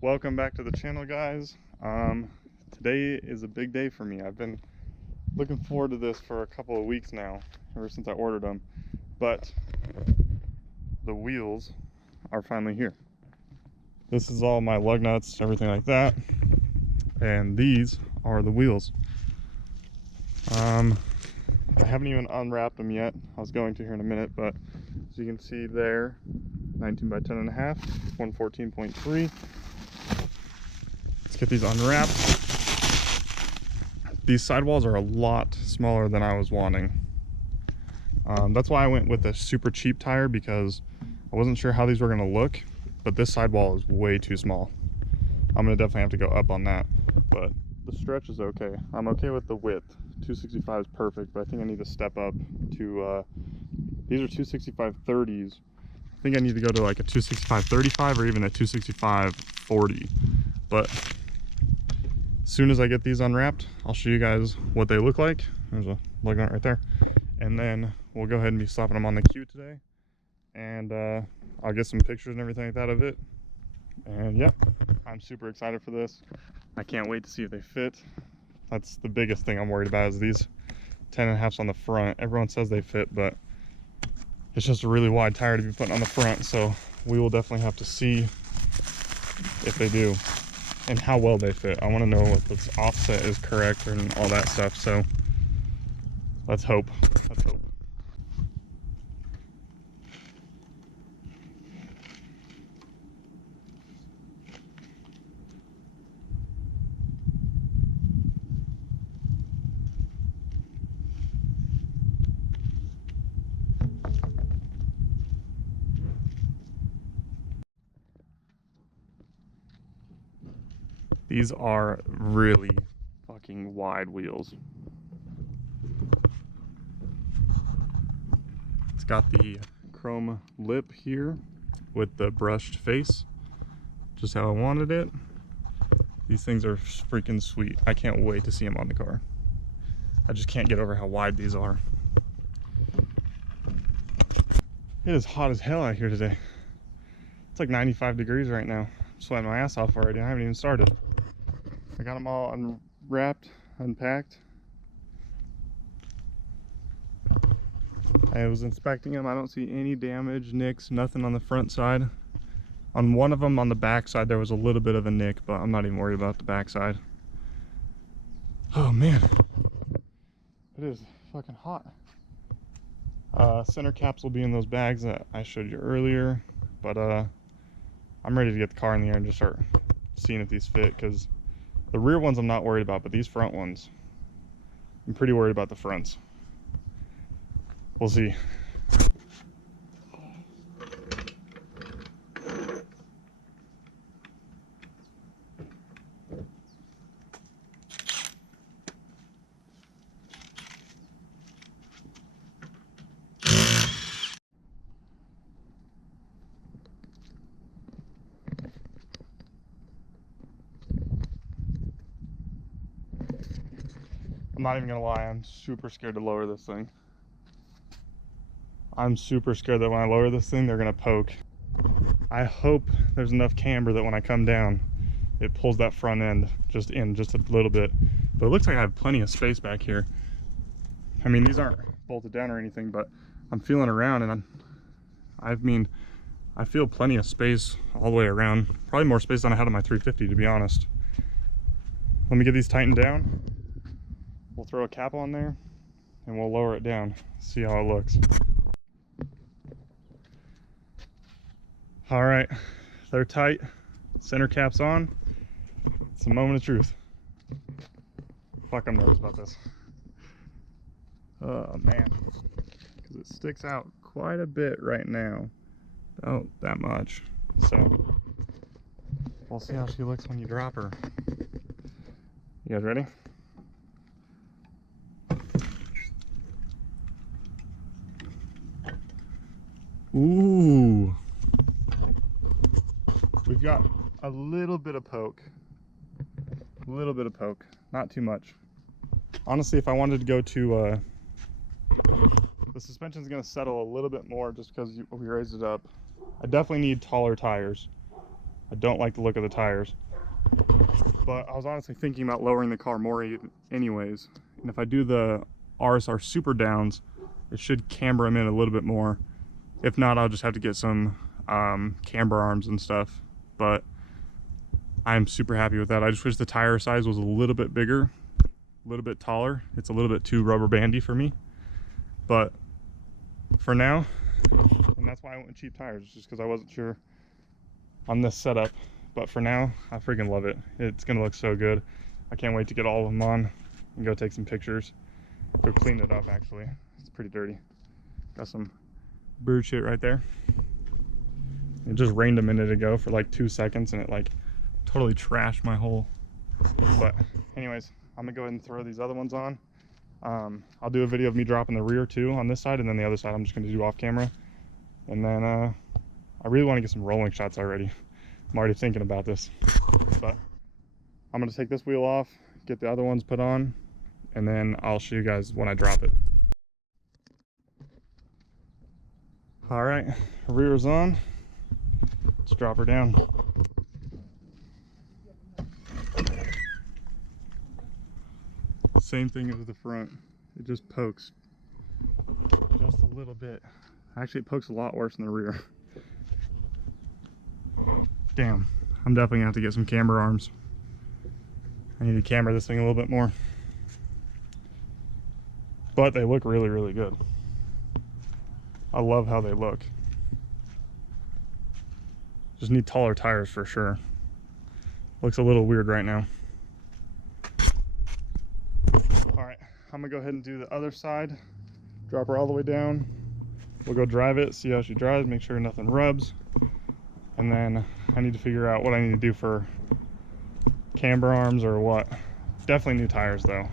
Welcome back to the channel, guys. Today is a big day for me. I've been looking forward to this for a couple of weeks now, ever since I ordered them. But the wheels are finally here. This is all my lug nuts, everything like that. And these are the wheels. I haven't even unwrapped them yet. I was going to here in a minute, but as you can see there, 19 by 10 and a half, 114.3. Let's get these unwrapped. These sidewalls are a lot smaller than I was wanting. That's why I went with a super cheap tire, because I wasn't sure how these were gonna look, but this sidewall is way too small. I'm gonna definitely have to go up on that, but the stretch is okay. I'm okay with the width. 265 is perfect, but I think I need to step up to, these are 265/30s. I think I need to go to like a 265/35 or even a 265/40. But as soon as I get these unwrapped, I'll show you guys what they look like. There's a lug nut right there. And then we'll go ahead and be slapping them on the Q today. And I'll get some pictures and everything like that of it. And yeah, I'm super excited for this. I can't wait to see if they fit. That's the biggest thing I'm worried about, is these 10.5s on the front. Everyone says they fit, but it's just a really wide tire to be putting on the front. So we will definitely have to see if they do and how well they fit. I want to know if this offset is correct and all that stuff. So let's hope. Let's hope. These are really fucking wide wheels. It's got the chrome lip here with the brushed face, just how I wanted it. These things are freaking sweet. I can't wait to see them on the car. I just can't get over how wide these are. It is hot as hell out here today. It's like 95 degrees right now. I'm sweating my ass off already. I haven't even started. I got them all unwrapped, unpacked. I was inspecting them. I don't see any damage, nicks, nothing on the front side. On one of them, on the back side, there was a little bit of a nick, but I'm not even worried about the back side. Oh man, it is fucking hot. Center caps will be in those bags that I showed you earlier, but I'm ready to get the car in the air and just start seeing if these fit, because the rear ones I'm not worried about, but these front ones, I'm pretty worried about the fronts. We'll see. I'm not even gonna lie, I'm super scared to lower this thing. I'm super scared that when I lower this thing, they're gonna poke. I hope there's enough camber that when I come down, it pulls that front end just in just a little bit. But it looks like I have plenty of space back here. I mean, these aren't bolted down or anything, but I'm feeling around, and I feel plenty of space all the way around. Probably more space than I had on my 350, to be honest. Let me get these tightened down. We'll throw a cap on there and we'll lower it down, see how it looks. All right, they're tight, center cap's on. It's a moment of truth. Fuck, I'm nervous about this. Oh man, because it sticks out quite a bit right now. About that much. So we'll see how she looks when you drop her. You guys ready? Ooh. We've got a little bit of poke. A little bit of poke. Not too much. Honestly, if I wanted to go to the suspension is going to settle a little bit more just because we raised it up. I definitely need taller tires. I don't like the look of the tires. But I was honestly thinking about lowering the car more anyways. And if I do the RSR Super Downs, it should camber them in a little bit more. If not, I'll just have to get some camber arms and stuff. But I'm super happy with that. I just wish the tire size was a little bit bigger, a little bit taller. It's a little bit too rubber bandy for me. But for now, and that's why I went with cheap tires, just because I wasn't sure on this setup. But for now, I freaking love it. It's gonna look so good. I can't wait to get all of them on and go take some pictures. Go clean it up, actually. It's pretty dirty. Got some bird shit right there. It just rained a minute ago for like 2 seconds and it like totally trashed my hole. But anyways, I'm gonna go ahead and throw these other ones on. I'll do a video of me dropping the rear too on this side, and then the other side I'm just gonna do off camera. And then I really want to get some rolling shots already. I'm already thinking about this. But I'm gonna take this wheel off, get the other ones put on, and then I'll show you guys when I drop it. All right, rear's on. Let's drop her down. Same thing as the front. It just pokes just a little bit. Actually, it pokes a lot worse in the rear. Damn, I'm definitely gonna have to get some camber arms. I need to camber this thing a little bit more. But they look really, really good. I love how they look. Just need taller tires for sure. Looks a little weird right now. All right, I'm gonna go ahead and do the other side. Drop her all the way down. We'll go drive it, see how she drives, make sure nothing rubs. And then I need to figure out what I need to do for camber arms or what. Definitely new tires though.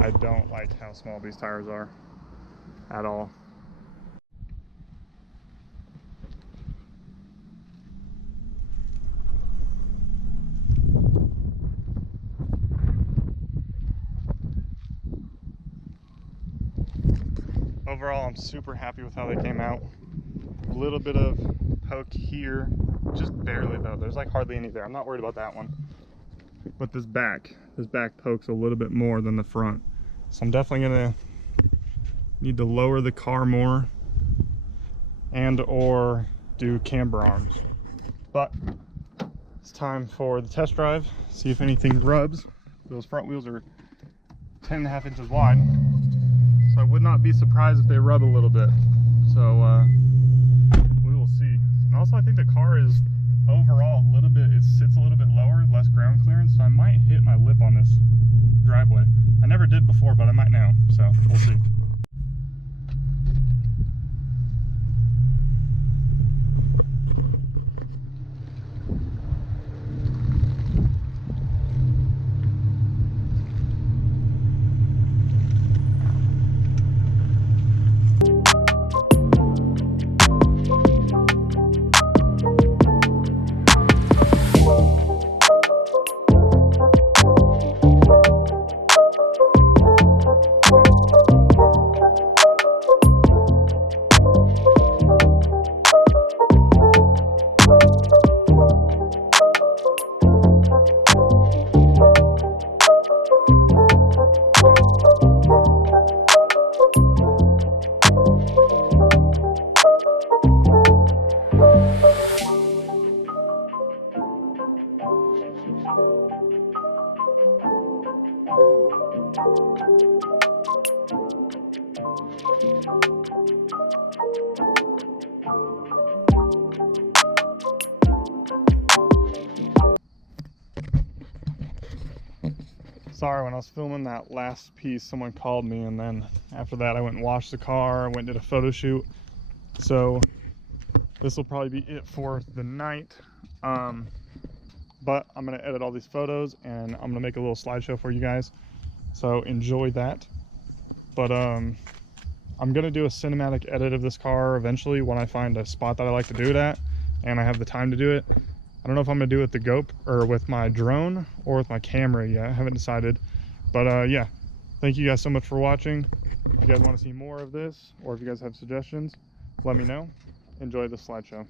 I don't like how small these tires are at all. Overall, I'm super happy with how they came out. A little bit of poke here, just barely though. There's like hardly any there. I'm not worried about that one. But this back pokes a little bit more than the front. So I'm definitely gonna need to lower the car more and or do camber arms. But it's time for the test drive, see if anything rubs. Those front wheels are 10.5 inches wide. So I would not be surprised if they rub a little bit. So we will see. And also I think the car is overall a little bit, it sits a little bit lower, less ground clearance, so I might hit my lip on this driveway. I never did before, but I might now, so we'll see. Sorry, when I was filming that last piece, someone called me, and then after that I went and washed the car, I went and did a photo shoot. So this will probably be it for the night. But I'm gonna edit all these photos and I'm gonna make a little slideshow for you guys. So enjoy that. But I'm gonna do a cinematic edit of this car eventually when I find a spot that I like to do it at and I have the time to do it. I don't know if I'm gonna do it with the GoPro or with my drone or with my camera yet. I haven't decided. But yeah, thank you guys so much for watching. If you guys want to see more of this or if you guys have suggestions, let me know. Enjoy the slideshow.